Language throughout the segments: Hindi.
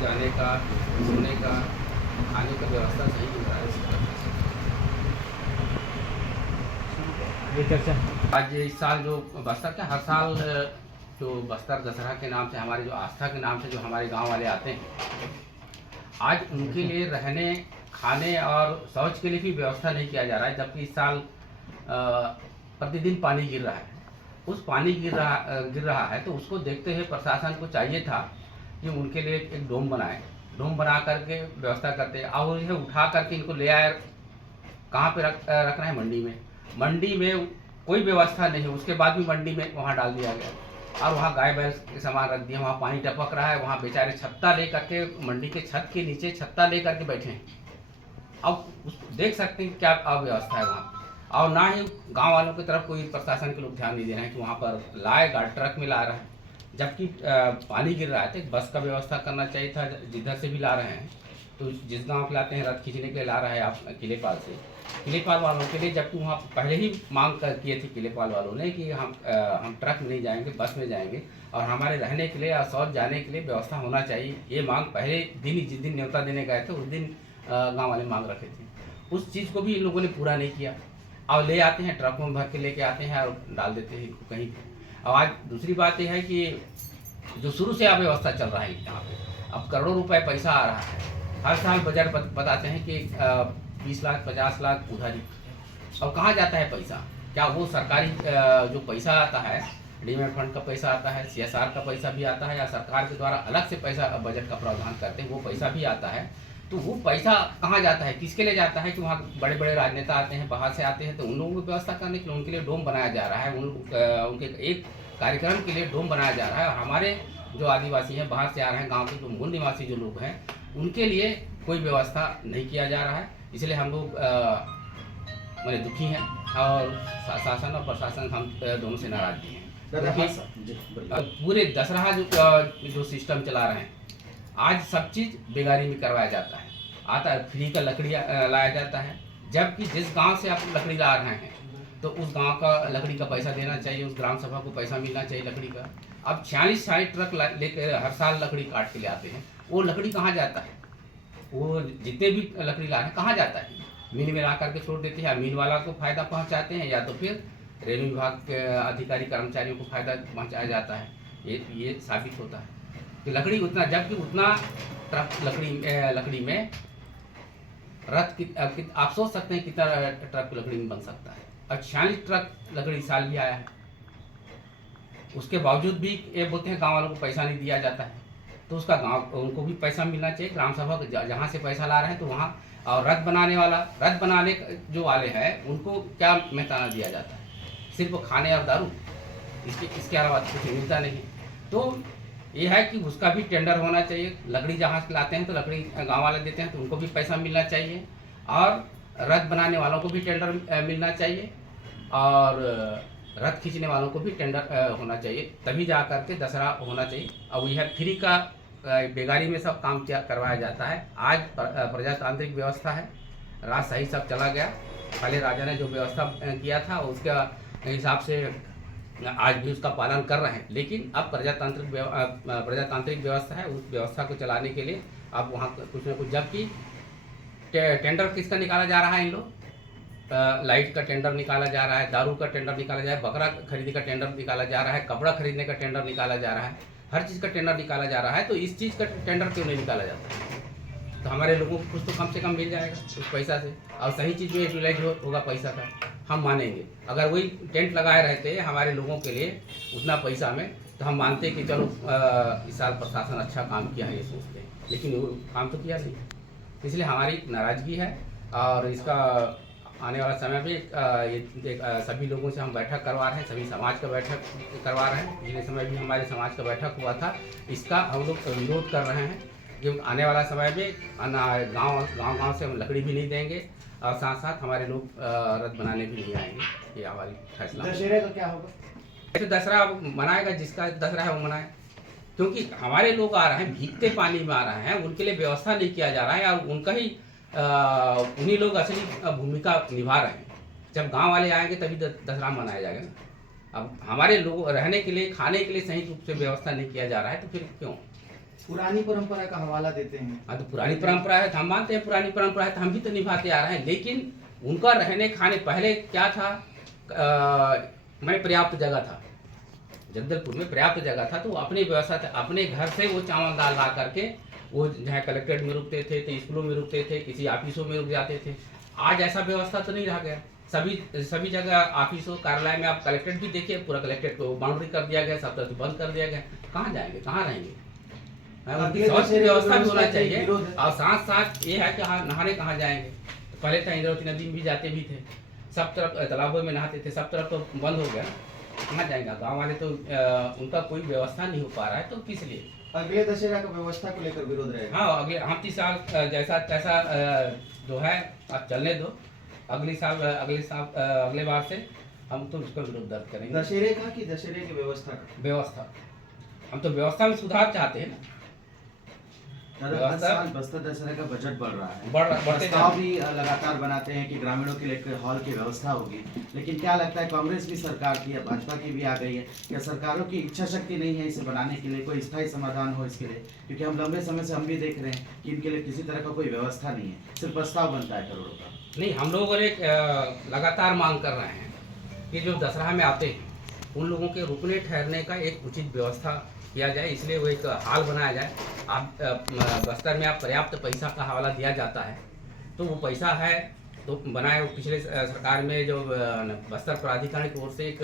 जाने का, सोने का, खाने का व्यवस्था सही मिल रहा है इस तरह ये चर्चा से। आज इस साल जो बस्तर का हर साल जो बस्तर दशहरा के नाम से हमारे जो आस्था के नाम से जो हमारे गांव वाले आते हैं, आज उनके लिए रहने, खाने और शौच के लिए भी व्यवस्था नहीं किया जा रहा है। जबकि इस साल प्रतिदिन पानी गिर रहा है। उस पानी गिर रहा है तो उसको देखते हुए प्रशासन को चाहिए था कि उनके लिए एक डोम बनाए, डोम बना करके व्यवस्था करते और इन्हें उठा करके इनको ले आए। कहाँ पे रखना है? मंडी में। मंडी में कोई व्यवस्था नहीं है, उसके बाद भी मंडी में वहाँ डाल दिया गया और वहाँ गाय बैल के सामान रख दिया। वहाँ पानी टपक रहा है, वहाँ बेचारे छत्ता ले करके मंडी के छत के नीचे छत्ता ले करके बैठे हैं। अब देख सकते हैं क्या अव्यवस्था है वहाँ। और ना ही गांव वालों की तरफ कोई प्रशासन के लोग ध्यान नहीं दे रहे हैं कि वहाँ पर लाएगा, ट्रक में ला रहा है। जबकि पानी गिर रहा है तो बस का व्यवस्था करना चाहिए था। जिधर से भी ला रहे हैं तो जिस गांव पे लाते हैं, रथ खींचने के लिए ला रहा है आप किलेपाल से, किलेपाल वालों के लिए, जबकि वहाँ पहले ही मांग किए थे किलेपाल वालों ने कि हम ट्रक में नहीं जाएंगे, बस में जाएंगे और हमारे रहने के लिए और शौच जाने के लिए व्यवस्था होना चाहिए। ये मांग पहले दिन ही, जिस दिन न्योता देने गए थे उस दिन गाँव वाले मांग रखे थे। उस चीज़ को भी इन लोगों ने पूरा नहीं किया और ले आते हैं, ट्रकों में भर के लेके आते हैं और डाल देते हैं इनको कहीं पे। और आज दूसरी बात यह है कि जो शुरू से अव्यवस्था चल रहा है यहाँ पे, अब करोड़ों रुपए पैसा आ रहा है। हर साल बजट बताते हैं कि 20 लाख 50 लाख उधारी, और कहाँ जाता है पैसा? क्या वो सरकारी जो पैसा आता है, डीमैट फंड का पैसा आता है, CSR का पैसा भी आता है, या सरकार के द्वारा अलग से पैसा बजट का प्रावधान करते हैं वो पैसा भी आता है? तो वो पैसा कहाँ जाता है, किसके लिए जाता है? कि वहाँ बड़े बड़े राजनेता आते हैं, बाहर से आते हैं, तो उन लोगों को व्यवस्था करने के लिए उनके लिए डोम बनाया जा रहा है। उनके एक कार्यक्रम के लिए डोम बनाया जा रहा है। और हमारे जो आदिवासी हैं, बाहर से आ रहे हैं, गांव के जो मूल निवासी जो लोग हैं, उनके लिए कोई व्यवस्था नहीं किया जा रहा है। इसलिए हम लोग मैंने दुखी हैं और शासन और प्रशासन हम दोनों से नाराज भी हैं। पूरे दशहरा जो सिस्टम चला रहे हैं, आज सब चीज़ बेगारी में करवाया जाता है। आता है फ्री का लकड़ी लाया जाता है, जबकि जिस गांव से आप लकड़ी ला रहे हैं तो उस गांव का लकड़ी का पैसा देना चाहिए, उस ग्राम सभा को पैसा मिलना चाहिए लकड़ी का। अब 46-60 ट्रक लेकर हर साल लकड़ी काट के ले आते हैं। वो लकड़ी कहाँ जाता है? वो जितने भी लकड़ी ला रहे हैं कहाँ जाता है? मिल में ला करके छोड़ देते हैं। मिल वाला को फायदा पहुँचाते हैं या तो फिर रेलवे विभाग के अधिकारी कर्मचारियों को फायदा पहुँचाया जाता है। ये साबित होता है कि लकड़ी उतना, जबकि उतना ट्रक लकड़ी में रथ आप सोच सकते हैं कितना ट्रक लकड़ी में बन सकता है। और 46 ट्रक लकड़ी साल भी आया है, उसके बावजूद भी ये बोलते हैं गांव वालों को पैसा नहीं दिया जाता है। तो उसका गांव उनको भी पैसा मिलना चाहिए। ग्राम सभा जहाँ से पैसा ला रहे हैं तो वहाँ, और रथ बनाने जो वाले हैं उनको क्या मेहताना दिया जाता है? सिर्फ खाने और दारू, इसके अलावा कुछ मिलता नहीं। तो ये है कि उसका भी टेंडर होना चाहिए। लकड़ी जहाँ से लाते हैं तो लकड़ी गांव वाले देते हैं तो उनको भी पैसा मिलना चाहिए, और रथ बनाने वालों को भी टेंडर मिलना चाहिए, और रथ खींचने वालों को भी टेंडर होना चाहिए, तभी जा करके दशहरा होना चाहिए। अब यह फ्री का बेगारी में सब काम किया करवाया जाता है। आज प्रजातांत्रिक व्यवस्था है, राज सही सब चला गया। पहले राजा ने जो व्यवस्था किया था उसका हिसाब से आज भी उसका पालन कर रहे हैं, लेकिन अब प्रजातांत्रिक व्यवस्था है। उस व्यवस्था को चलाने के लिए अब वहाँ कुछ न कुछ, जबकि टेंडर किसका निकाला जा रहा है? इन लोग लाइट का टेंडर निकाला जा रहा है, दारू का टेंडर निकाला जा रहा है, बकरा खरीदने का टेंडर निकाला जा रहा है, कपड़ा खरीदने का टेंडर निकाला जा रहा है, हर चीज़ का टेंडर निकाला जा रहा है। तो इस चीज़ का टेंडर क्यों नहीं निकाला जाता? तो हमारे लोगों को कुछ तो कम से कम मिल जाएगा उस पैसा से, और सही चीज़ में यूटिलाइज होगा पैसा का, हम मानेंगे। अगर वही टेंट लगाए रहते हमारे लोगों के लिए उतना पैसा में, तो हम मानते कि चलो इस साल प्रशासन अच्छा काम किया है, ये सोचते हैं, लेकिन वो काम तो किया नहीं। इसलिए हमारी नाराज़गी है। और इसका आने वाला समय में सभी लोगों से हम बैठक करवा रहे हैं, सभी समाज का बैठक करवा रहे हैं। पिछले समय भी हमारे समाज का बैठक हुआ था, इसका हम लोग विरोध कर रहे हैं कि आने वाला समय में गांव से हम लकड़ी भी नहीं देंगे, और साथ साथ हमारे लोग रथ बनाने भी नहीं आएंगे। ये हमारी फैसला। दशहरे का क्या होगा? ऐसे दशहरा मनाएगा, जिसका दशहरा है वो मनाए, क्योंकि हमारे लोग आ रहे हैं, भीगते पानी में आ रहे हैं, उनके लिए व्यवस्था नहीं किया जा रहा है, और उनका ही उन्हीं लोग असली भूमिका निभा रहे हैं। जब गांव वाले आएंगे तभी दशहरा मनाया जाएगा ना। अब हमारे लोग रहने के लिए, खाने के लिए सही रूप से व्यवस्था नहीं किया जा रहा है, तो फिर क्यों? पुरानी परंपरा का हवाला देते हैं। हाँ, तो पुरानी परंपरा है तो हम मानते हैं, पुरानी परंपरा है तो हम भी तो निभाते आ रहे हैं। लेकिन उनका रहने खाने पहले क्या था, मैं पर्याप्त जगह था, जगदलपुर में पर्याप्त जगह था, तो अपनी व्यवस्था था, अपने घर से वो चावल दाल ला करके वो जहाँ कलेक्ट्रेट में रुकते थे, तो स्कूलों में रुकते थे, किसी ऑफिसों में रुक जाते थे। आज ऐसा व्यवस्था तो नहीं रह गया। सभी जगह ऑफिसों कार्यालय में आप कलेक्ट्रेट भी देखिए, पूरा कलेक्ट्रेट को बाउंड्री कर दिया गया, सब तरफ बंद कर दिया गया। कहाँ जाएंगे, कहाँ रहेंगे? उनकी शौच की व्यवस्था भी होना चाहिए। और साथ साथ ये है कि हाँ, नहाने कहाँ जाएंगे? तो पहले तो इंद्रावती नदी में भी जाते भी थे, सब तरफ तालाबों में नहाते थे, सब तरफ तो बंद हो गया। कहाँ जाएगा? गांव वाले तो उनका कोई व्यवस्था नहीं हो पा रहा है, तो किस लिए? अगले दशहरा का व्यवस्था को लेकर विरोध रहेगा। हाँ, अगले 38 साल जैसा तैसा जो है आप चलने दो। अगले बार से हम तो उसका विरोध दर्ज करेंगे। दशहरे का कि दशहरे की व्यवस्था का? व्यवस्था, हम तो व्यवस्था में सुधार चाहते हैं ना। हर साल बस्तर दशहरा का बजट बढ़ रहा है, बढ़ते प्रस्ताव भी लगातार बनाते हैं कि ग्रामीणों के लिए हॉल की व्यवस्था होगी, लेकिन क्या लगता है कांग्रेस की सरकार की या भाजपा की भी आ गई है, क्या सरकारों की इच्छा शक्ति नहीं है इसे बनाने के लिए, कोई स्थायी समाधान हो इसके लिए? क्योंकि हम लंबे समय से हम भी देख रहे हैं कि इनके लिए किसी तरह का कोई व्यवस्था नहीं है, सिर्फ प्रस्ताव बनता है करोड़ों का। नहीं, हम लोग लगातार मांग कर रहे हैं कि जो दशहरा में आते हैं उन लोगों के रुकने ठहरने का एक उचित व्यवस्था किया जाए, इसलिए वो एक हाल बनाया जाए। आप बस्तर में आप पर्याप्त पैसा का हवाला दिया जाता है, तो वो पैसा है तो बनाए। पिछले सरकार में जो बस्तर प्राधिकरण की ओर से एक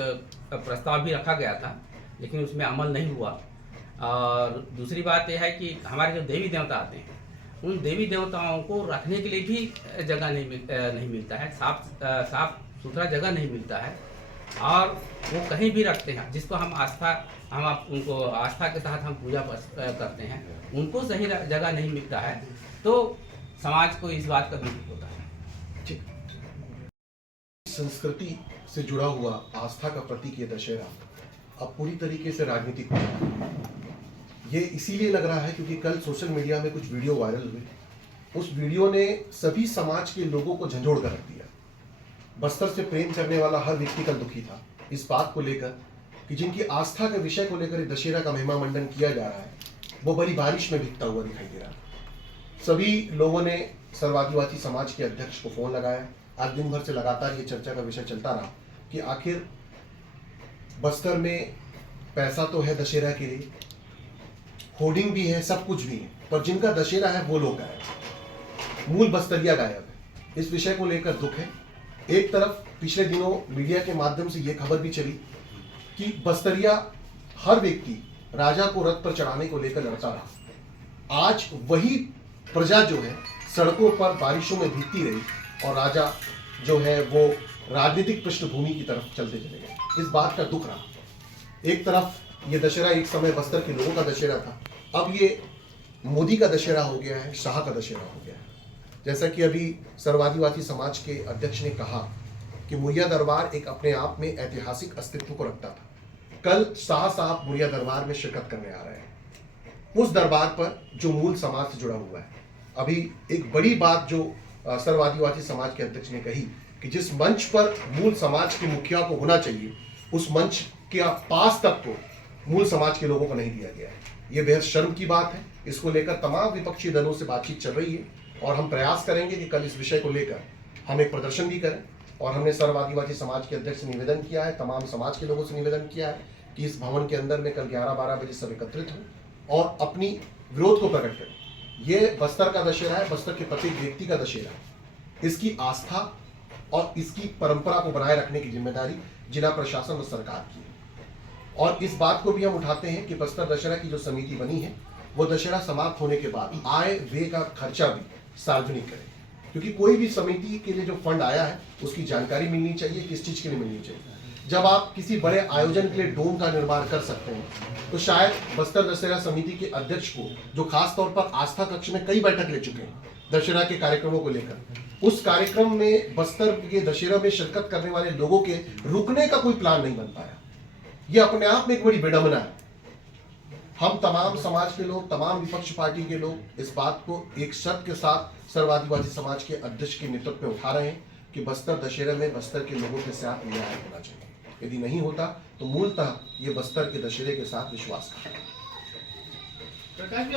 प्रस्ताव भी रखा गया था, लेकिन उसमें अमल नहीं हुआ। और दूसरी बात यह है कि हमारे जो देवी देवता आते हैं, उन देवी देवताओं को रखने के लिए भी जगह नहीं मिलता है, साफ सुथरा जगह नहीं मिलता है, और वो कहीं भी रखते हैं जिसको उनको आस्था के तहत हम पूजा करते हैं, उनको सही जगह नहीं मिलता है, तो समाज को इस बात का भी दुख होता है। संस्कृति से जुड़ा हुआ आस्था का प्रतीक ये दशहरा अब पूरी तरीके से राजनीतिक हो रहा है। ये इसीलिए लग रहा है क्योंकि कल सोशल मीडिया में कुछ वीडियो वायरल हुए, उस वीडियो ने सभी समाज के लोगों को झंझोड़ कर रख दिया। बस्तर से प्रेम करने वाला हर व्यक्ति कल दुखी था इस बात को लेकर कि जिनकी आस्था के विषय को लेकर दशहरा का महिमा मंडन किया जा रहा है, वो बड़ी बारिश में भीगता हुआ दिखाई दे रहा है। सभी लोगों ने सर्वादिवासी समाज के अध्यक्ष को फोन लगाया। आज दिन भर से लगातार ये चर्चा का विषय चलता रहा कि आखिर बस्तर में पैसा तो है दशहरा के लिए, होर्डिंग भी है, सब कुछ भी है, पर जिनका दशहरा है वो लोग गायब है, मूल बस्तरिया गायब है। इस विषय को लेकर दुख है। एक तरफ पिछले दिनों मीडिया के माध्यम से ये खबर भी चली कि बस्तरिया हर व्यक्ति राजा को रथ पर चढ़ाने को लेकर लड़ता रहा। आज वही प्रजा जो है सड़कों पर बारिशों में भीगती रही और राजा जो है वो राजनीतिक पृष्ठभूमि की तरफ चलते चले गए। इस बात का दुख रहा। एक तरफ ये दशहरा एक समय बस्तर के लोगों का दशहरा था, अब ये मोदी का दशहरा हो गया है, शाह का दशहरा हो गया है। जैसा कि अभी सर्वादिवासी समाज के अध्यक्ष ने कहा कि मुरिया दरबार एक अपने आप में ऐतिहासिक अस्तित्व को रखता था। कल शाह साहब मुरिया दरबार में शिरकत करने आ रहे हैं, उस दरबार पर जो मूल समाज से जुड़ा हुआ है। अभी एक बड़ी बात जो सर्वादिवासी समाज के अध्यक्ष ने कही कि जिस मंच पर मूल समाज के मुखिया को होना चाहिए, उस मंच के पास तक तो मूल समाज के लोगों को नहीं दिया गया है। ये बेहद शर्म की बात है। इसको लेकर तमाम विपक्षी दलों से बातचीत चल रही है और हम प्रयास करेंगे कि कल इस विषय को लेकर हम एक प्रदर्शन भी करें। और हमने सर्व आदिवासी समाज के अध्यक्ष से निवेदन किया है, तमाम समाज के लोगों से निवेदन किया है कि इस भवन के अंदर में कल 11-12 बजे सब एकत्रित हों और अपनी विरोध को प्रकट करें। ये बस्तर का दशहरा है, बस्तर के प्रत्येक व्यक्ति का दशहरा है। इसकी आस्था और इसकी परंपरा को बनाए रखने की जिम्मेदारी जिला प्रशासन और सरकार की है। और इस बात को भी हम उठाते हैं कि बस्तर दशहरा की जो समिति बनी है वो दशहरा समाप्त होने के बाद आय व्यय का खर्चा भी सार्वजनिक करें, क्योंकि कोई भी समिति के लिए जो फंड आया है उसकी जानकारी मिलनी चाहिए, किस चीज के लिए मिलनी चाहिए। जब आप किसी बड़े आयोजन के लिए डोम का निर्माण कर सकते हैं तो शायद बस्तर दशहरा समिति के अध्यक्ष को, जो खास तौर पर आस्था कक्ष में कई बैठक ले चुके हैं दशहरा के कार्यक्रमों को लेकर, उस कार्यक्रम में बस्तर के दशहरा में शिरकत करने वाले लोगों के रुकने का कोई प्लान नहीं बन पाया। यह अपने आप में एक बड़ी विडंबना है। हम तमाम समाज के लोग, तमाम विपक्ष पार्टी के लोग इस बात को एक शर्त के साथ सर्वादिवासी समाज के अध्यक्ष के नेतृत्व में उठा रहे हैं कि बस्तर दशहरा में बस्तर के लोगों के साथ न्याय होना चाहिए। यदि नहीं होता तो मूलतः ये बस्तर के दशहरे के साथ विश्वासघात है।